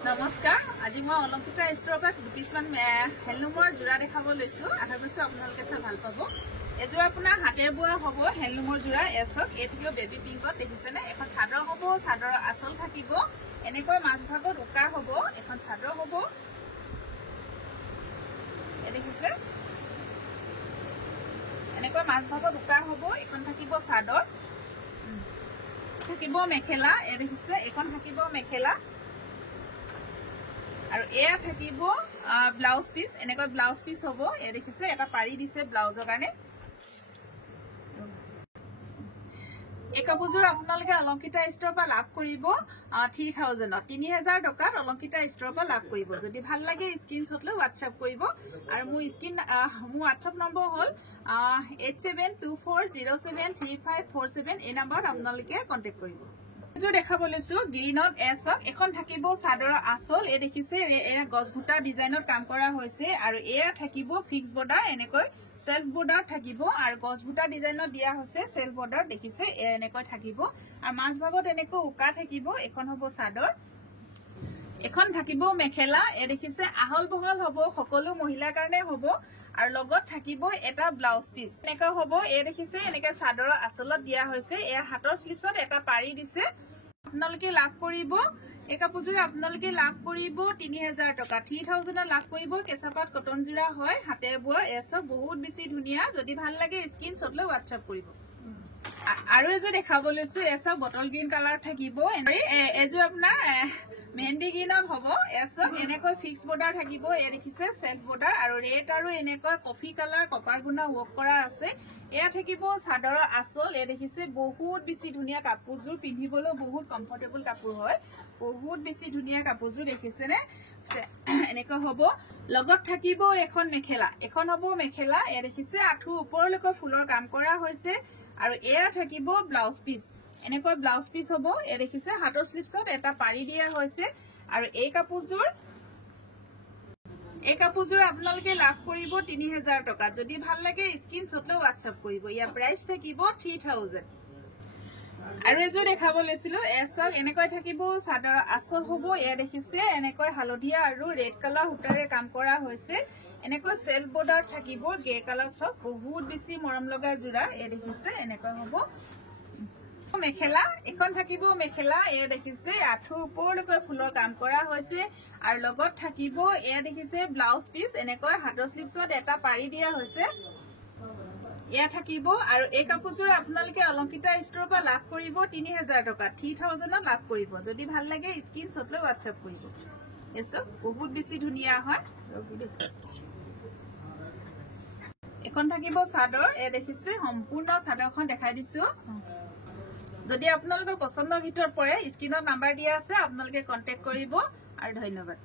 নমস্কাৰ আজি মই অলংকিতা ষ্টৰৰ পৰা দুপিছমান হেণ্ডলুমৰ যোৰা দেখাব লৈছো আশা কৰিছো আপোনালোকে চাই ভাল পাব এযোৰ আপোনাৰ হাতে বোৱা হ'ব হেণ্ডলুমৰ যোৰা এছক এই থাকিও বেবি পিংকত দেখিছেনে এখন চাদৰ হ'ব চাদৰৰ আচল থাকিব এনেকৈ মাছ ভাগত উকা হ'ব এখন চাদৰ হ'ব এই দেখিছে এনেকৈ মাছ ভাগত উকা হ'ব এখন থাকিব চাদৰ থাকিব মেখেলা এই দেখিছে এখন থাকিব মেখেলা আৰু এয়া থাকিব ব্লাউজ পিস এনেকৈ ব্লাউজ পিস হ'ব এই দেখিছে এটা পাৰি দিছে ব্লাউজৰ কাৰণে এই কাপোৰযোৰ আপোনালোকে অলংকিতা ষ্টৰৰ পৰা লাভ কৰিব 3000 3000 টকাত অলংকিতা ষ্টৰৰ পৰা লাভ কৰিব যদি ভাল লাগে স্ক্ৰিনশ্বট লৈ WhatsApp কৰিব আৰু মোৰ WhatsApp নম্বৰ হ'ল 8724073547 এই নম্বৰত আপোনালোকে কন্টেক্ট কৰিব जो देखा ग्रीनत एसक एखन থাকিব চাদৰ আসল এ দেখিছে গছ ভুটা ডিজাইনত কাম কৰা হৈছে আৰু এয়া থাকিব ফিক্স বৰ্ডাৰ এনেকৈ সেলফ বৰ্ডাৰ থাকিব আৰু গছ ভুটা ডিজাইনত দিয়া হৈছে সেলফ বৰ্ডাৰ দেখিছে এনেকৈ থাকিব আৰু মাছ ভাগত এনেকৈ উকা থাকিব এখন হ'ব চাদৰ এখন থাকিব মেখেলা এ দেখিছে আহল বহল হ'ব সকলো মহিলাৰ কাৰণে হ'ব আৰু লগত থাকিব এটা ব্লাউজ পিস এনেকা হ'ব এ দেখিছে এনেকা চাদৰৰ আসলত দিয়া হৈছে এ হাতৰ স্লিপছত এটা পাৰি দিছে আপোনালোকে লাভ কৰিব এই কাপোৰযোৰ আপোনালোকে লাভ কৰিব 3000 টকা 3000 লাভ কৰিব কেঁচাপাত কটন যোৰা হয় হাতে বোৱা এসব বহুত বেছি ধুনিয়া যদি ভাল লাগে স্ক্ৰিনশ্বট লৈ WhatsApp কৰিব আৰু এযোৰ দেখাব লৈছো এসব বটল গ্ৰীণ কালাৰ থাকিব এযোৰ আপোনাৰ মেহেন্দি গ্ৰীণত হ'ব এসব এনেকৈ ফিক্স বৰ্ডাৰ থাকিব এ দেখিছে সেলফ বৰ্ডাৰ আৰু ৰেড আৰু এনেকৈ কফি কালাৰ কপাৰ গুণা ৱৰ্ক কৰা আছে এয়া থাকিব চাদৰৰ আসল এ দেখিছে বহুত বেছি ধুনিয়া কাপোৰযোৰ পিন্ধিবলৈ বহুত কমফৰ্টেবল কাপোৰ হয় বহুত বেছি ধুনিয়া কাপোৰযোৰ দেখিছেনে এনেকৈ হ'ব লগত থাকিব এখন মেখেলা এখন হ'ব মেখেলা এ দেখিছে আঠু ওপৰলৈকে ফুলৰ কাম কৰা হৈছে আৰু এয়া থাকিব ব্লাউজ পিস এনেকৈ ব্লাউজ পিস হ'ব এ দেখিছে হাতৰ স্লিপছত এটা পাৰি দিয়া হৈছে আৰু এই কাপোৰযোৰ আপোনালোকে লাভ কৰিব 3000 টকা যদি ভাল লাগে স্ক্ৰিনশ্বট লৈ WhatsApp কৰিব ইয়াৰ প্ৰাইস থাকিব 3000 আৰু এযোৰ দেখাব লৈছিলো এসক এনেকৈ থাকিব চাদৰ আসল হ'ব এ দেখিছে এনেকৈ হালধীয়া আৰু ৰেড কালাৰ হুটাৰে কাম কৰা হৈছে এনেকৈ সেলফ বৰ্ডাৰ থাকিব গ্ৰে কালাৰ সব বহুত বেছি মৰম লগা যোৰা এ দেখিছে এনেকৈ হ'ব মেখেলা এখন থাকিব মেখেলা এ দেখিছে আঠুৰ ওপৰলৈকে ফুলৰ কাম কৰা হৈছে আৰু লগত থাকিব এ দেখিছে ব্লাউজ পিস এনেকৈ হাতৰ স্লিপছত এটা পাৰি দিয়া হৈছে এয়া থাকিব আৰু এই কাপোৰযোৰ আপোনালোকে অলংকিতা ষ্টৰৰ পৰা লাভ কৰিব 3000 টকা 3000 লাভ কৰিব যদি ভাল লাগে স্ক্ৰিনশ্বট লৈ WhatsApp কৰিব এসব বহুত বেছি ধুনিয়া হয় এখন থাকিব চাদৰ এ দেখিছে সম্পূৰ্ণ চাদৰখন দেখাই দিছো যদি আপোনালোকৰ পছন্দৰ ভিতৰত পৰে স্ক্ৰিনত নাম্বাৰ দিয়া আছে আপোনালোকে কন্টেক্ট কৰিব আৰু ধন্যবাদ